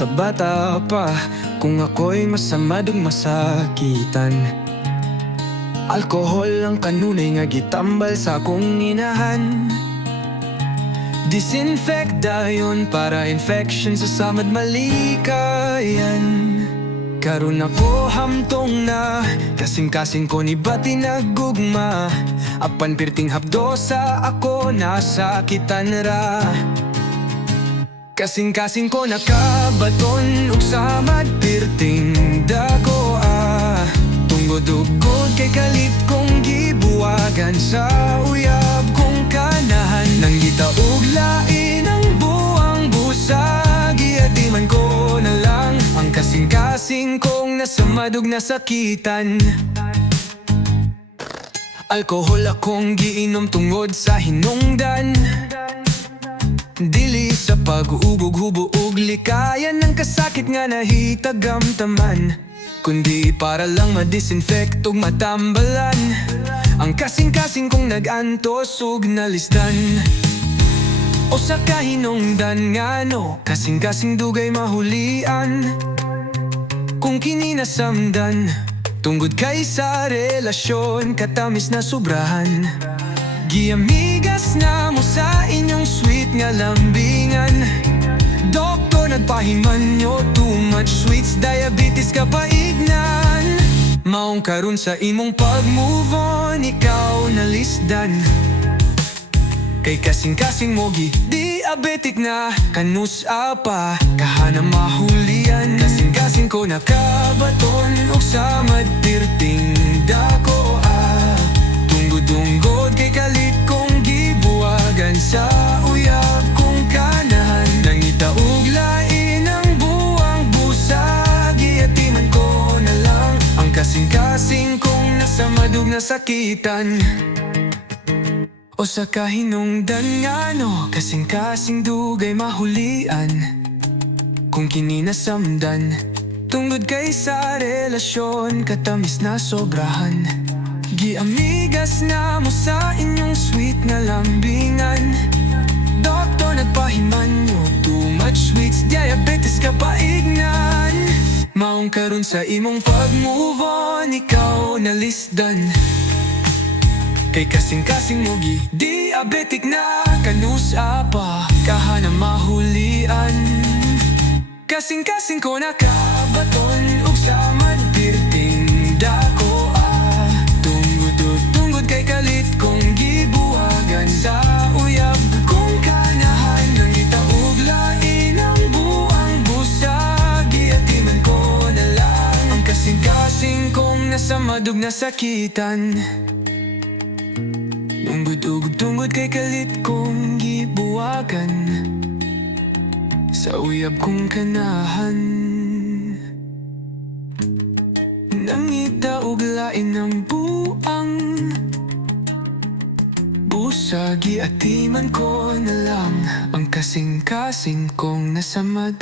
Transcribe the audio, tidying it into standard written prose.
sa bata pa, kung ako'y masamad ug masakitan. Alkohol ang kanunay nga gitambal sa akong inahan. Disinfect dayon para infection sa samad malikayan. Karon ako hamtong na, kasing-kasing ko ni bati naggugma. Apan pirting hapdo sa ako nasakitan ra. Kasing-kasing ko nakabaton ug samad pirting dako Tungod-ugod kay kalit kong gibuwagan sa uyab kong kanahan. Nang gitaog lain ang buwang busa, giatiman ko na lang ang kasing-kasing kong nasamad ug nasakitan. Alkohol akong giinom tungod sa hinungdan, dili sa pag-uubog-hubog ug likayan ng kasakit nga nahitagamtaman, kundi para lang ma-disinfect ug matambalan ang kasing-kasing kong nag-antos ug nalisdan. O sa kahinungdan nga no, kasing-kasing dugay mahulian kung kini nasamdan. Tungod kay sa relasyon, katamis na sobrahan. Giamigas na mo sa inyong sweet nga lambingan. Doktor nagpahiman nyo, too much sweets, diabetes ka paignan. Maong karon sa imong pag-move on, ikaw nalisdan. Kay kasing-kasing mogi, diabetic na, kanus apa, kahana mahulian. Kasing-kasing ko nakabaton, ug samad pirting dako Tunggod-tunggod kay kalit kong gibuwagan sa uyab kong kanahan. Nangitaog lain ang buwang busa, giatiman ko na lang ang kasing-kasing kong nasamad ug nasakitan. O sa kahinungdan nga no, kasing-kasing dugay mahulian kung kini nasamdan. Tungod kay sa relasyon, katamis na sobrahan. Giamigas na mo sa inyong sweet nga lambingan. Doktor nagpahiman nyo, too much sweets, diabetes ka paignan. Maong karon sa imong pag-move on, ikaw nalisdan. Kay kasing-kasing mogi, diabetic na, kanus apa, kahana mahulian. Kasing-kasing ko nakabaton, ug samad pirting dako Tungod kay kalit kong gibuwagan sa uyab kong kanahan. Nang gitaog lain ang buwang busa, giatiman ko na lang ang kasing-kasing kong nasamad ug nasakitan. Tungod kay kalit kong gibuwagan sa uyab kong kanahan. Nangita og lain ang buang busa, giatiman ko na lang ang kasing-kasing kong nasamad